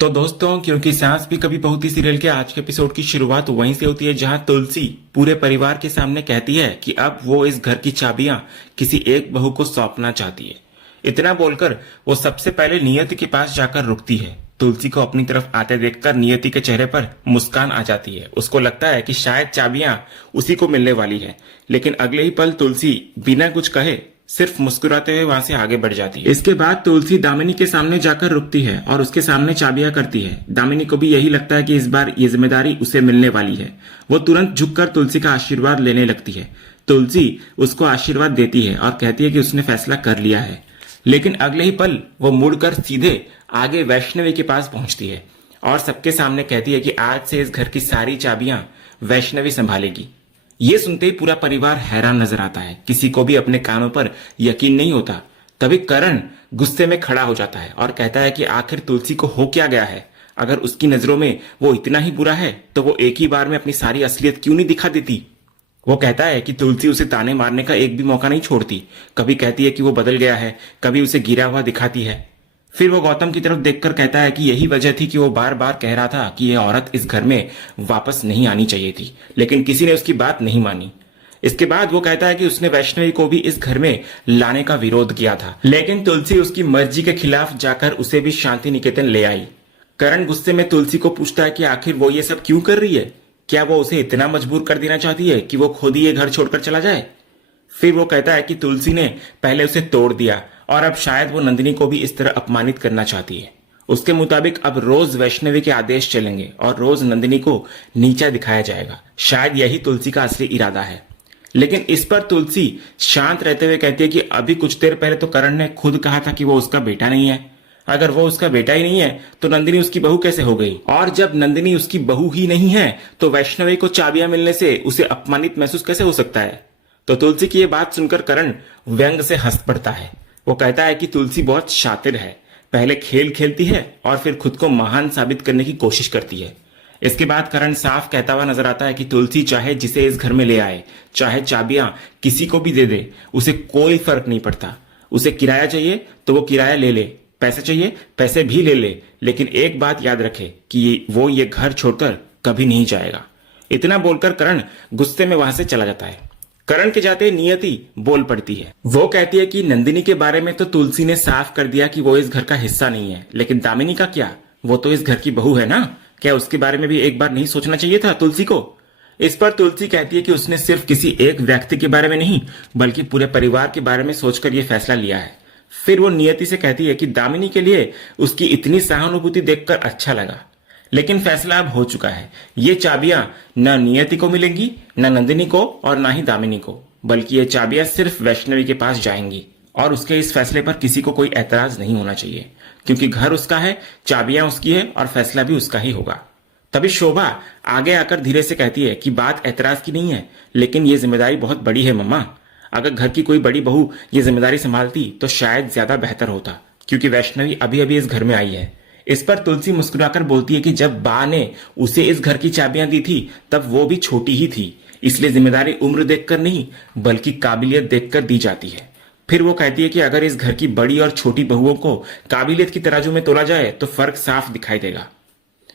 तो दोस्तों, क्योंकि सास भी कभी बहू थी सीरियल के आज के एपिसोड की शुरुआत वहीं से होती है जहां तुलसी पूरे परिवार के सामने कहती है कि अब वो इस घर की चाबियां किसी एक बहू को सौंपना चाहती है। इतना बोलकर वो सबसे पहले नियति के पास जाकर रुकती है। तुलसी को अपनी तरफ आते देखकर नियति के चेहरे पर मुस्कान आ जाती है। उसको लगता है कि शायद चाबियां उसी को मिलने वाली है, लेकिन अगले ही पल तुलसी बिना कुछ कहे सिर्फ मुस्कुराते हुए वहां से आगे बढ़ जाती है। इसके बाद तुलसी दामिनी के सामने जाकर रुकती है और उसके सामने चाबियां करती है। दामिनी को भी यही लगता है कि इस बार ये जिम्मेदारी उसे मिलने वाली है। वो तुरंत झुककर तुलसी का आशीर्वाद लेने लगती है। तुलसी उसको आशीर्वाद देती है और कहती है कि उसने फैसला कर लिया है, लेकिन अगले ही पल वो मुड़कर सीधे आगे वैष्णवी के पास पहुंचती है और सबके सामने कहती है कि आज से इस घर की सारी चाबियां वैष्णवी संभालेगी। ये सुनते ही पूरा परिवार हैरान नजर आता है। किसी को भी अपने कानों पर यकीन नहीं होता। तभी करण गुस्से में खड़ा हो जाता है और कहता है कि आखिर तुलसी को हो क्या गया है। अगर उसकी नजरों में वो इतना ही बुरा है तो वो एक ही बार में अपनी सारी असलियत क्यों नहीं दिखा देती। वो कहता है कि तुलसी उसे ताने मारने का एक भी मौका नहीं छोड़ती। कभी कहती है कि वो बदल गया है, कभी उसे गिरा हुआ दिखाती है। फिर वो गौतम की तरफ देखकर कहता है कि यही वजह थी कि वो बार बार कह रहा था कि यह औरत इस घर में वापस नहीं आनी चाहिए थी, लेकिन किसी ने उसकी बात नहीं मानी। इसके बाद वो कहता है कि उसने वैष्णवी को भी इस घर में लाने का विरोध किया था, लेकिन तुलसी उसकी मर्जी के खिलाफ जाकर उसे भी शांति निकेतन ले आई। करण गुस्से में तुलसी को पूछता है कि आखिर वो ये सब क्यों कर रही है। क्या वो उसे इतना मजबूर कर देना चाहती है कि वो खुद ही ये घर छोड़कर चला जाए। फिर वो कहता है कि तुलसी ने पहले उसे तोड़ दिया और अब शायद वो नंदिनी को भी इस तरह अपमानित करना चाहती है। उसके मुताबिक अब रोज वैष्णवी के आदेश चलेंगे और रोज नंदिनी को नीचा दिखाया जाएगा। शायद यही तुलसी का असली इरादा है। लेकिन इस पर तुलसी शांत रहते हुए कहती है कि अभी कुछ देर पहले तो करण ने खुद कहा था कि वो उसका बेटा नहीं है। अगर वो उसका बेटा ही नहीं है तो नंदिनी उसकी बहू कैसे हो गई, और जब नंदिनी उसकी बहू ही नहीं है तो वैष्णवी को चाबियां मिलने से उसे अपमानित महसूस कैसे हो सकता है। तो तुलसी की ये बात सुनकर करण व्यंग से हंस पड़ता है। वो कहता है कि तुलसी बहुत शातिर है, पहले खेल खेलती है और फिर खुद को महान साबित करने की कोशिश करती है। इसके बाद करण साफ कहता हुआ नजर आता है कि तुलसी चाहे जिसे इस घर में ले आए, चाहे चाबियां किसी को भी दे दे, उसे कोई फर्क नहीं पड़ता। उसे किराया चाहिए तो वो किराया ले ले, पैसे चाहिए पैसे भी ले ले, लेकिन एक बात याद रखे कि वो ये घर छोड़कर कभी नहीं जाएगा। इतना बोलकर करण गुस्से में वहां से चला जाता है। करण के जाते नियति बोल पड़ती है। वो कहती है कि नंदिनी के बारे में तो तुलसी ने साफ कर दिया कि वो इस घर का हिस्सा नहीं है, लेकिन दामिनी का क्या, वो तो इस घर की बहू है ना। क्या उसके बारे में भी एक बार नहीं सोचना चाहिए था तुलसी को। इस पर तुलसी कहती है कि उसने सिर्फ किसी एक व्यक्ति के बारे में नहीं बल्कि पूरे परिवार के बारे में सोचकर यह फैसला लिया है। फिर वो नियति से कहती है कि दामिनी के लिए उसकी इतनी सहानुभूति देखकर अच्छा लगा, लेकिन फैसला अब हो चुका है। ये चाबियां न नियति को मिलेंगी, न नंदिनी को और न ही दामिनी को, बल्कि ये चाबियां सिर्फ वैष्णवी के पास जाएंगी। और उसके इस फैसले पर किसी को कोई ऐतराज नहीं होना चाहिए, क्योंकि घर उसका है, चाबियां उसकी है और फैसला भी उसका ही होगा। तभी शोभा आगे आकर धीरे से कहती है कि बात ऐतराज की नहीं है, लेकिन ये जिम्मेदारी बहुत बड़ी है मम्मा। अगर घर की कोई बड़ी बहू ये जिम्मेदारी संभालती तो शायद ज्यादा बेहतर होता, क्योंकि वैष्णवी अभी अभी इस घर में आई है। इस पर तुलसी मुस्कुराकर बोलती है कि जब बा ने उसे इस घर की चाबियां दी थी तब वो भी छोटी ही थी, इसलिए जिम्मेदारी उम्र देखकर नहीं बल्कि काबिलियत देखकर दी जाती है। फिर वो कहती है कि अगर इस घर की बड़ी और छोटी बहुओं को काबिलियत की तराजू में तोला जाए तो फर्क साफ दिखाई देगा।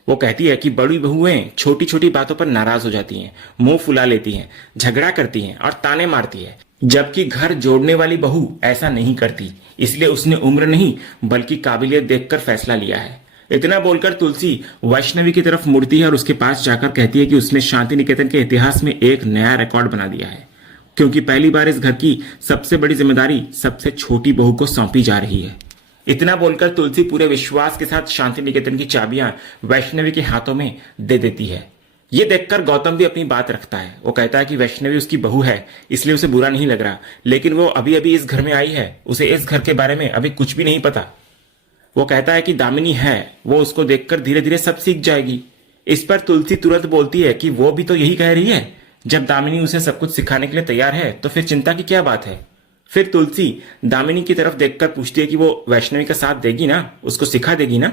वो कहती है कि बड़ी बहुएं छोटी छोटी बातों पर नाराज हो जाती हैं, मुंह फुला लेती हैं, झगड़ा करती हैं और ताने मारती है, जबकि घर जोड़ने वाली बहू ऐसा नहीं करती। इसलिए उसने उम्र नहीं बल्कि काबिलियत देखकर फैसला लिया है। इतना बोलकर तुलसी वैष्णवी की तरफ मुड़ती है और उसके पास जाकर कहती है कि उसने शांति निकेतन के इतिहास में एक नया रिकॉर्ड बना दिया है, क्योंकि पहली बार इस घर की सबसे बड़ी जिम्मेदारी सबसे छोटी बहू को सौंपी जा रही है। इतना बोलकर तुलसी पूरे विश्वास के साथ शांति निकेतन की चाबियां वैष्णवी के हाथों में दे देती है। ये देखकर गौतम भी अपनी बात रखता है। वो कहता है कि वैष्णवी उसकी बहू है, इसलिए उसे बुरा नहीं लग रहा, लेकिन वो अभी अभी इस घर में आई है, उसे इस घर के बारे में अभी कुछ भी नहीं पता। वो कहता है कि दामिनी है, वो उसको देखकर धीरे धीरे सब सीख जाएगी। इस पर तुलसी तुरंत बोलती है कि वो भी तो यही कह रही है, जब दामिनी उसे सब कुछ सिखाने के लिए तैयार है तो फिर चिंता की क्या बात है। फिर तुलसी दामिनी की तरफ देखकर पूछती है कि वो वैष्णवी का साथ देगी ना, उसको सिखा देगी ना।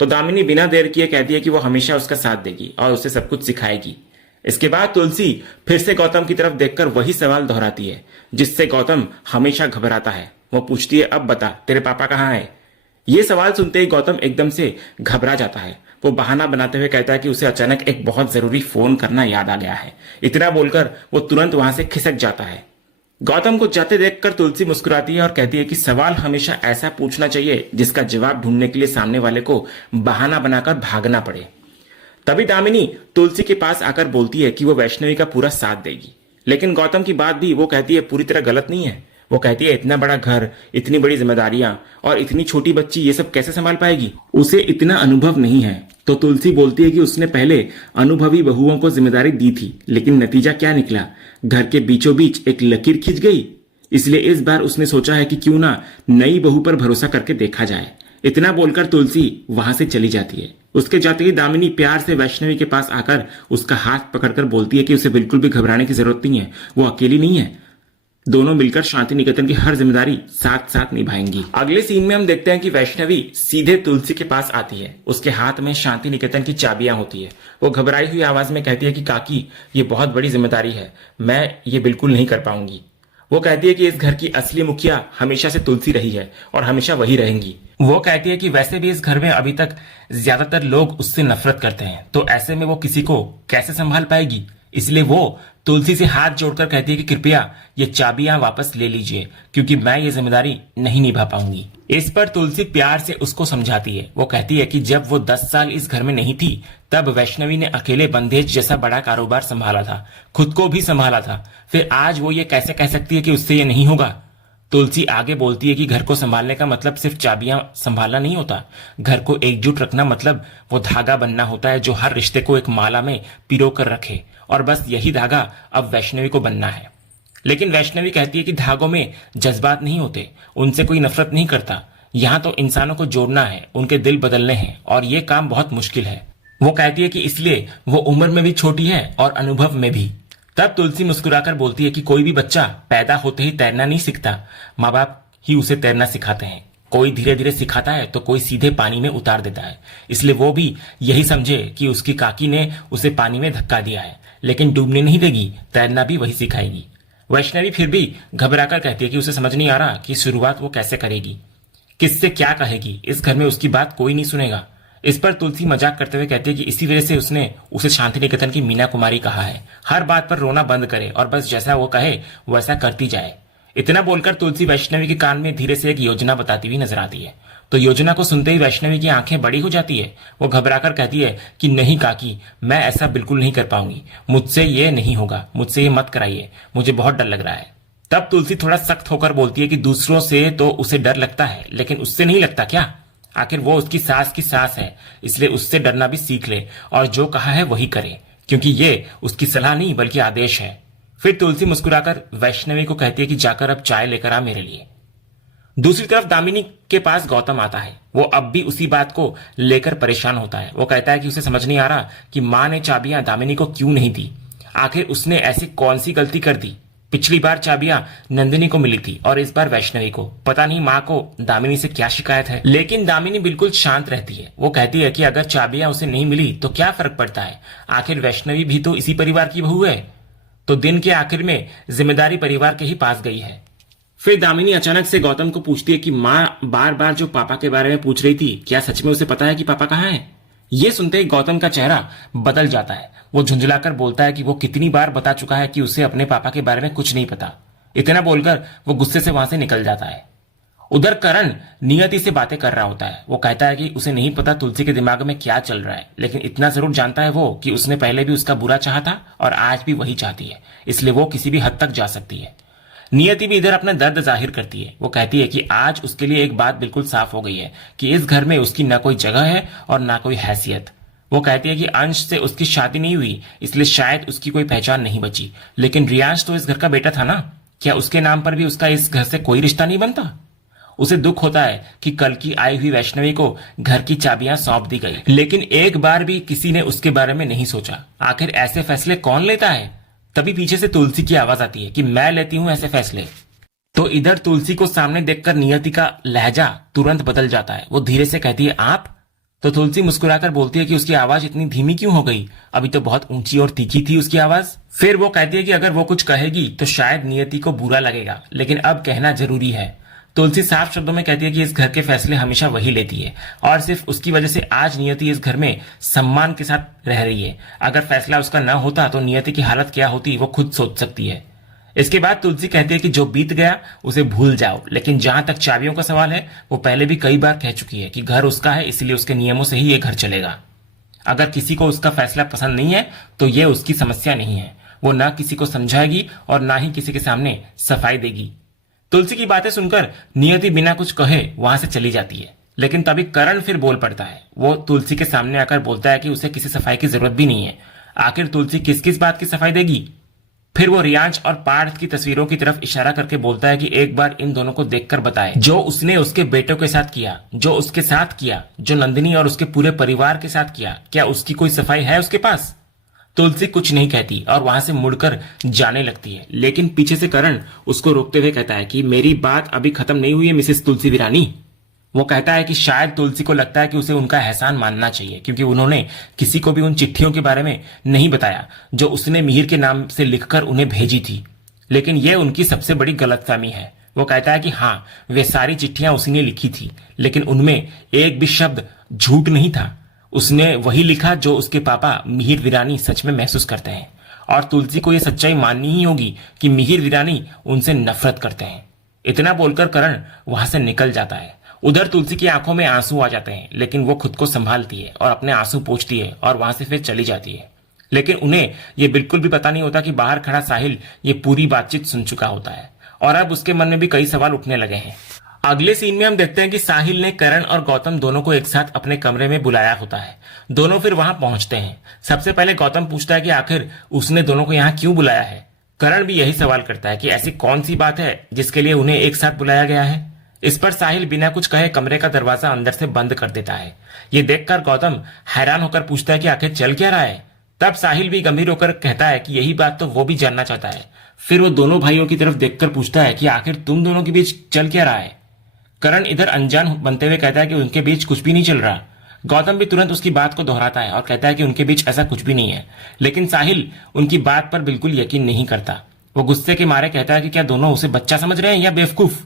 तो दामिनी बिना देर किए कहती है कि वो हमेशा उसका साथ देगी और उसे सब कुछ सिखाएगी। इसके बाद तुलसी फिर से गौतम की तरफ देखकर वही सवाल दोहराती है जिससे गौतम हमेशा घबराता है। वो पूछती है, अब बता तेरे पापा कहाँ है। ये सवाल सुनते ही गौतम एकदम से घबरा जाता है। वो बहाना बनाते हुए कहता है कि उसे अचानक एक बहुत जरूरी फोन करना याद आ गया है। इतना बोलकर वो तुरंत वहां से खिसक जाता है। गौतम को जाते देखकर तुलसी मुस्कुराती है और कहती है कि सवाल हमेशा ऐसा पूछना चाहिए जिसका जवाब ढूंढने के लिए सामने वाले को बहाना बनाकर भागना पड़े। तभी दामिनी तुलसी के पास आकर बोलती है कि वो वैष्णवी का पूरा साथ देगी, लेकिन गौतम की बात भी वो कहती है पूरी तरह गलत नहीं है। वो कहती है इतना बड़ा घर, इतनी बड़ी जिम्मेदारियां और इतनी छोटी बच्ची ये सब कैसे संभाल पाएगी, उसे इतना अनुभव नहीं है। तो तुलसी बोलती है कि उसने पहले अनुभवी बहुओं को जिम्मेदारी दी थी, लेकिन नतीजा क्या निकला, घर के बीचों बीच एक लकीर खिंच गई। इसलिए इस बार उसने सोचा है कि क्यों ना नई बहू पर भरोसा करके देखा जाए। इतना बोलकर तुलसी वहां से चली जाती है। उसके जाते ही दामिनी प्यार से वैष्णवी के पास आकर उसका हाथ पकड़कर बोलती है कि उसे बिल्कुल भी घबराने की जरूरत नहीं है, वो अकेली नहीं है, दोनों मिलकर शांति निकेतन की हर जिम्मेदारी साथ साथ निभाएंगी। अगले सीन में हम देखते हैं कि वैष्णवी सीधे तुलसी के पास आती है। उसके हाथ में शांति निकेतन की चाबियां होती है। वो घबराई हुई आवाज में कहती है कि काकी, ये बहुत बड़ी जिम्मेदारी है, मैं ये बिल्कुल नहीं कर पाऊंगी। वो कहती है कि इस घर की असली मुखिया हमेशा से तुलसी रही है और हमेशा वही रहेंगी। वो कहती है कि वैसे भी इस घर में अभी तक ज्यादातर लोग उससे नफरत करते हैं, तो ऐसे में वो किसी को कैसे संभाल पाएगी। इसलिए वो तुलसी से हाथ जोड़कर कहती है कि कृपया ये चाबियां वापस ले लीजिए, क्योंकि मैं ये जिम्मेदारी नहीं निभा पाऊंगी। इस पर तुलसी प्यार से उसको समझाती है। वो कहती है कि जब वो 10 साल इस घर में नहीं थी, तब वैष्णवी ने अकेले बंदेज जैसा बड़ा कारोबार संभाला था, खुद को भी संभाला था। फिर आज वो ये कैसे कह सकती है कि उससे ये नहीं होगा। तुलसी आगे बोलती है कि घर को संभालने का मतलब सिर्फ चाबियां संभालना नहीं होता। घर को एकजुट रखना मतलब वो धागा बनना होता है जो हर रिश्ते को एक माला में पिरो कर रखे, और बस यही धागा अब वैष्णवी को बनना है। लेकिन वैष्णवी कहती है कि धागों में जज्बात नहीं होते, उनसे कोई नफरत नहीं करता। यहाँ तो इंसानों को जोड़ना है, उनके दिल बदलने हैं, और ये काम बहुत मुश्किल है। वो कहती है कि इसलिए वो उम्र में भी छोटी है और अनुभव में भी। तब तुलसी मुस्कुराकर बोलती है कि कोई भी बच्चा पैदा होते ही तैरना नहीं सीखता, माँ बाप ही उसे तैरना सिखाते हैं। कोई धीरे धीरे सिखाता है तो कोई सीधे पानी में उतार देता है। इसलिए वो भी यही समझे कि उसकी काकी ने उसे पानी में धक्का दिया है, लेकिन डूबने नहीं देगी, तैरना भी वही सिखाएगी। वैष्णवी फिर भी घबराकर कहती है कि उसे समझ नहीं आ रहा कि शुरुआत वो कैसे करेगी, किससे क्या कहेगी। इस घर में उसकी बात कोई नहीं सुनेगा। इस पर तुलसी मजाक करते हुए कहती है कि इसी वजह से उसने उसे शांति निकेतन की मीना कुमारी कहा है। हर बात पर रोना बंद करे और बस जैसा वो कहे वैसा करती जाए। इतना बोलकर तुलसी वैष्णवी के कान में धीरे से एक योजना बताती हुई नजर आती है। तो योजना को सुनते ही वैष्णवी की आंखें बड़ी हो जाती है। वो घबराकर कहती है कि नहीं काकी, मैं ऐसा बिल्कुल नहीं कर पाऊंगी, मुझसे ये नहीं होगा, मुझसे ये मत कराइए, मुझे बहुत डर लग रहा है। तब तुलसी थोड़ा सख्त होकर बोलती है कि दूसरों से तो उसे डर लगता है, लेकिन उससे नहीं लगता क्या? आखिर वो उसकी सास की सास है, इसलिए उससे डरना भी सीख ले और जो कहा है वही करे, क्योंकि ये उसकी सलाह नहीं बल्कि आदेश है। फिर तुलसी मुस्कुराकर वैष्णवी को कहती है कि जाकर अब चाय लेकर आ मेरे लिए। दूसरी तरफ दामिनी के पास गौतम आता है। वो अब भी उसी बात को लेकर परेशान होता है। वो कहता है कि उसे समझ नहीं आ रहा कि माँ ने चाबियां दामिनी को क्यों नहीं दी। आखिर उसने ऐसी कौन सी गलती कर दी? पिछली बार चाबियां नंदिनी को मिली थी और इस बार वैष्णवी को। पता नहीं माँ को दामिनी से क्या शिकायत है। लेकिन दामिनी बिल्कुल शांत रहती है। वो कहती है कि अगर चाबियां उसे नहीं मिली तो क्या फर्क पड़ता है, आखिर वैष्णवी भी तो इसी परिवार की बहू है। तो दिन के आखिर में जिम्मेदारी परिवार के ही पास गई है। फिर दामिनी अचानक से गौतम को पूछती है कि माँ बार बार जो पापा के बारे में पूछ रही थी, क्या सच में उसे पता है कि पापा कहाँ है? ये सुनते ही गौतम का चेहरा बदल जाता है। वो झुंझलाकर बोलता है कि वो कितनी बार बता चुका है कि उसे अपने पापा के बारे में कुछ नहीं पता। इतना बोलकर वो गुस्से से वहां से निकल जाता है। उधर करण नियति से बातें कर रहा होता है। वो कहता है कि उसे नहीं पता तुलसी के दिमाग में क्या चल रहा है, लेकिन इतना जरूर जानता है वो कि उसने पहले भी उसका बुरा चाहा था और आज भी वही चाहती है, इसलिए वो किसी भी हद तक जा सकती है। नियति भी इधर अपना दर्द जाहिर करती है। वो कहती है कि आज उसके लिए एक बात बिल्कुल साफ हो गई है कि इस घर में उसकी ना कोई जगह है और ना कोई हैसियत। वो कहती है कि अंश से उसकी शादी नहीं हुई, इसलिए शायद उसकी कोई पहचान नहीं बची, लेकिन रियांश तो इस घर का बेटा था ना, क्या उसके नाम पर भी उसका इस घर से कोई रिश्ता नहीं बनता? उसे दुख होता है कि कल की आई हुई वैष्णवी को घर की चाबियां सौंप दी गई, लेकिन एक बार भी किसी ने उसके बारे में नहीं सोचा। आखिर ऐसे फैसले कौन लेता है? तभी पीछे से तुलसी की आवाज आती है कि मैं लेती हूं ऐसे फैसले। तो इधर तुलसी को सामने देखकर नियति का लहजा तुरंत बदल जाता है। वो धीरे से कहती है आप? तो तुलसी मुस्कुराकर बोलती है कि उसकी आवाज इतनी धीमी क्यों हो गई, अभी तो बहुत ऊंची और तीखी थी उसकी आवाज। फिर वो कहती है कि अगर वो कुछ कहेगी तो शायद नियति को बुरा लगेगा, लेकिन अब कहना जरूरी है। तुलसी साफ शब्दों में कहती है कि इस घर के फैसले हमेशा वही लेती है और सिर्फ उसकी वजह से आज नियति इस घर में सम्मान के साथ रह रही है। अगर फैसला उसका न होता तो नियति की हालत क्या होती वो खुद सोच सकती है। इसके बाद तुलसी कहती है कि जो बीत गया उसे भूल जाओ, लेकिन जहां तक चाबियों का सवाल है वो पहले भी कई बार कह चुकी है कि घर उसका है, इसलिए उसके नियमों से ही ये घर चलेगा। अगर किसी को उसका फैसला पसंद नहीं है तो ये उसकी समस्या नहीं है। वो ना किसी को समझाएगी और ना ही किसी के सामने सफाई देगी। तुलसी की बातें सुनकर नियति बिना कुछ कहे वहां से चली जाती है, लेकिन तभी करण फिर बोल पड़ता है। वो तुलसी के सामने आकर बोलता है कि उसे किसी सफाई की जरूरत भी नहीं है। आखिर तुलसी किस किस बात की सफाई देगी? फिर वो रियांश और पार्थ की तस्वीरों की तरफ इशारा करके बोलता है कि एक बार इन दोनों को देखकर बताए, जो उसने उसके बेटों के साथ किया, जो उसके साथ किया, जो नंदिनी और उसके पूरे परिवार के साथ किया, क्या उसकी कोई सफाई है उसके पास? तुलसी कुछ नहीं कहती और वहां से मुड़कर जाने लगती है, लेकिन पीछे से करण उसको रोकते हुए कहता है कि मेरी बात अभी खत्म नहीं हुई है मिसेस तुलसी वीरानी। वो कहता है कि शायद तुलसी को लगता है कि उसे उनका एहसान मानना चाहिए, क्योंकि उन्होंने किसी को भी उन चिट्ठियों के बारे में नहीं बताया जो उसने मिहिर के नाम से लिखकर उन्हें भेजी थी। लेकिन यह उनकी सबसे बड़ी गलतफहमी है। वो कहता है कि हाँ, वे सारी चिट्ठियां उसी ने लिखी थी, लेकिन उनमें एक भी शब्द झूठ नहीं था। उसने वही लिखा जो उसके पापा मिहिर वीरानी सच में महसूस करते हैं, और तुलसी को यह सच्चाई माननी ही होगी कि मिहिर वीरानी उनसे नफरत करते हैं। इतना बोलकर करण वहां से निकल जाता है। उधर तुलसी की आंखों में आंसू आ जाते हैं, लेकिन वो खुद को संभालती है और अपने आंसू पोंछती है और वहां से फिर चली जाती है। लेकिन उन्हें ये बिल्कुल भी पता नहीं होता कि बाहर खड़ा साहिल ये पूरी बातचीत सुन चुका होता है और अब उसके मन में भी कई सवाल उठने लगे हैं। अगले सीन में हम देखते हैं कि साहिल ने करण और गौतम दोनों को एक साथ अपने कमरे में बुलाया होता है। दोनों फिर वहां पहुंचते हैं। सबसे पहले गौतम पूछता है कि आखिर उसने दोनों को यहाँ क्यों बुलाया है। करण भी यही सवाल करता है कि ऐसी कौन सी बात है जिसके लिए उन्हें एक साथ बुलाया गया है। इस पर साहिल बिना कुछ कहे कमरे का दरवाजा अंदर से बंद कर देता है। ये देखकर गौतम हैरान होकर पूछता है कि आखिर चल क्या रहा है। तब साहिल भी गंभीर होकर कहता है कि यही बात तो वो भी जानना चाहता है। फिर वो दोनों भाइयों की तरफ देखकर पूछता है कि आखिर तुम दोनों के बीच चल क्या रहा है। करण इधर अनजान बनते हुए कहता है कि उनके बीच कुछ भी नहीं चल रहा। गौतम भी तुरंत उसकी बात को दोहराता है और कहता है कि उनके बीच ऐसा कुछ भी नहीं है, लेकिन साहिल उनकी बात पर बिल्कुल यकीन नहीं करता। वो गुस्से के मारे कहता है कि क्या दोनों उसे बच्चा समझ रहे हैं या बेवकूफ।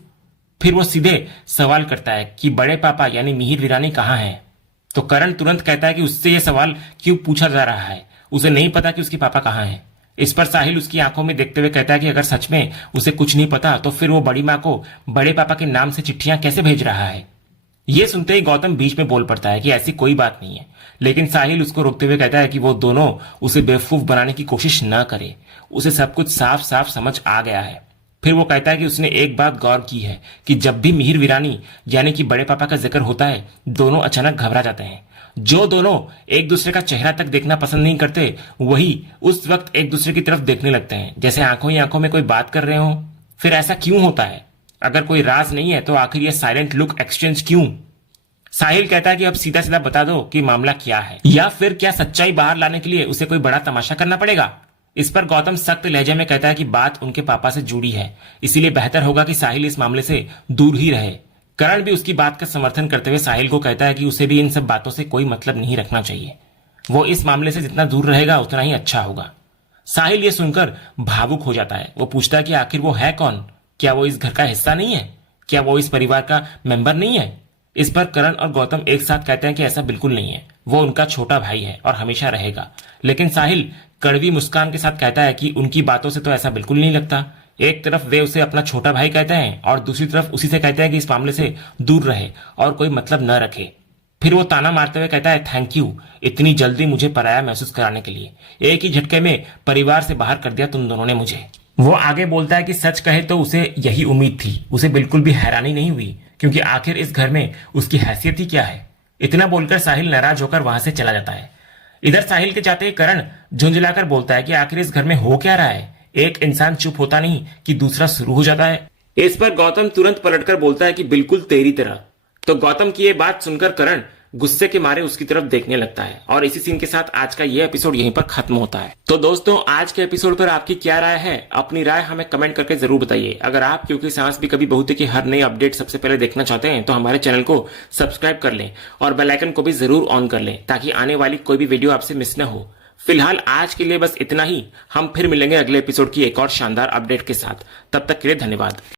फिर वो सीधे सवाल करता है कि बड़े पापा यानी मिहिर वीरानी कहाँ हैं। तो करण तुरंत कहता है कि उससे यह सवाल क्यों पूछा जा रहा है, उसे नहीं पता कि उसके पापा कहाँ हैं। इस पर साहिल उसकी आंखों में देखते हुए कहता है कि अगर सच में उसे कुछ नहीं पता तो फिर वो बड़ी माँ को बड़े पापा के नाम से चिट्ठियां कैसे भेज रहा है। ये सुनते ही गौतम बीच में बोल पड़ता है कि ऐसी कोई बात नहीं है, लेकिन साहिल उसको रोकते हुए कहता है कि वो दोनों उसे बेवकूफ बनाने की कोशिश न करे। उसे सब कुछ साफ साफ समझ आ गया है। फिर वो कहता है कि उसने एक बात गौर की है कि जब भी मिहिर वीरानी यानी कि बड़े पापा का जिक्र होता है, दोनों अचानक घबरा जाते हैं। जो दोनों एक दूसरे का चेहरा तक देखना पसंद नहीं करते, वही उस वक्त एक दूसरे की तरफ देखने लगते हैं, जैसे आंखों ही आंखों में कोई बात कर रहे हो। फिर ऐसा क्यों होता है? अगर कोई राज नहीं है तो आखिर ये साइलेंट लुक एक्सचेंज क्यों? साहिल कहता है कि अब सीधा सीधा बता दो कि मामला क्या है, या फिर क्या सच्चाई बाहर लाने के लिए उसे कोई बड़ा तमाशा करना पड़ेगा। इस पर गौतम सख्त लहजे में कहता है कि बात उनके पापा से जुड़ी है, इसीलिए बेहतर होगा कि साहिल इस मामले से दूर ही रहे। करण भी उसकी बात का समर्थन करते हुए साहिल को कहता है कि उसे भी इन सब बातों से कोई मतलब नहीं रखना चाहिए। वो इस मामले से जितना दूर रहेगा उतना ही अच्छा होगा। साहिल ये सुनकर भावुक हो जाता है। वो पूछता है कि आखिर वो है कौन? क्या वो इस घर का हिस्सा नहीं है? क्या वो इस परिवार का मेंबर नहीं है? इस पर करण और गौतम एक साथ कहते हैं कि ऐसा बिल्कुल नहीं है, वो उनका छोटा भाई है और हमेशा रहेगा। लेकिन साहिल कड़वी मुस्कान के साथ कहता है कि उनकी बातों से तो ऐसा बिल्कुल नहीं लगता। एक तरफ वे उसे अपना छोटा भाई कहते हैं और दूसरी तरफ उसी से कहते हैं कि इस मामले से दूर रहे और कोई मतलब न रखे। फिर वो ताना मारते हुए कहता है, थैंक यू इतनी जल्दी मुझे पराया महसूस कराने के लिए। एक ही झटके में परिवार से बाहर कर दिया तुम दोनों ने मुझे। वो आगे बोलता है कि सच कहे तो उसे यही उम्मीद थी। उसे बिल्कुल भी हैरानी नहीं हुई, क्योंकि आखिर इस घर में उसकी हैसियत ही क्या है। इतना बोलकर साहिल नाराज होकर वहां से चला जाता है। इधर साहिल के जाते ही करण झुंझलाकर बोलता है कि आखिर इस घर में हो क्या रहा है। एक इंसान चुप होता नहीं कि दूसरा शुरू हो जाता है। इस पर गौतम तुरंत पलटकर बोलता है कि बिल्कुल तेरी तरह। तो गौतम की ये बात सुनकर करण गुस्से के मारे उसकी तरफ देखने लगता है और इसी सीन के साथ आज का ये एपिसोड यहीं पर खत्म होता है। तो दोस्तों, आज के एपिसोड पर आपकी क्या राय है? अपनी राय हमें कमेंट करके जरूर बताइए। अगर आप क्योंकि सांस भी कभी बहुत की हर नई अपडेट सबसे पहले देखना चाहते हैं तो हमारे चैनल को सब्सक्राइब कर लें और बेल आइकन को भी जरूर ऑन कर लें, ताकि आने वाली कोई भी वीडियो आपसे मिस न हो। फिलहाल आज के लिए बस इतना ही। हम फिर मिलेंगे अगले एपिसोड की एक और शानदार अपडेट के साथ। तब तक के लिए धन्यवाद।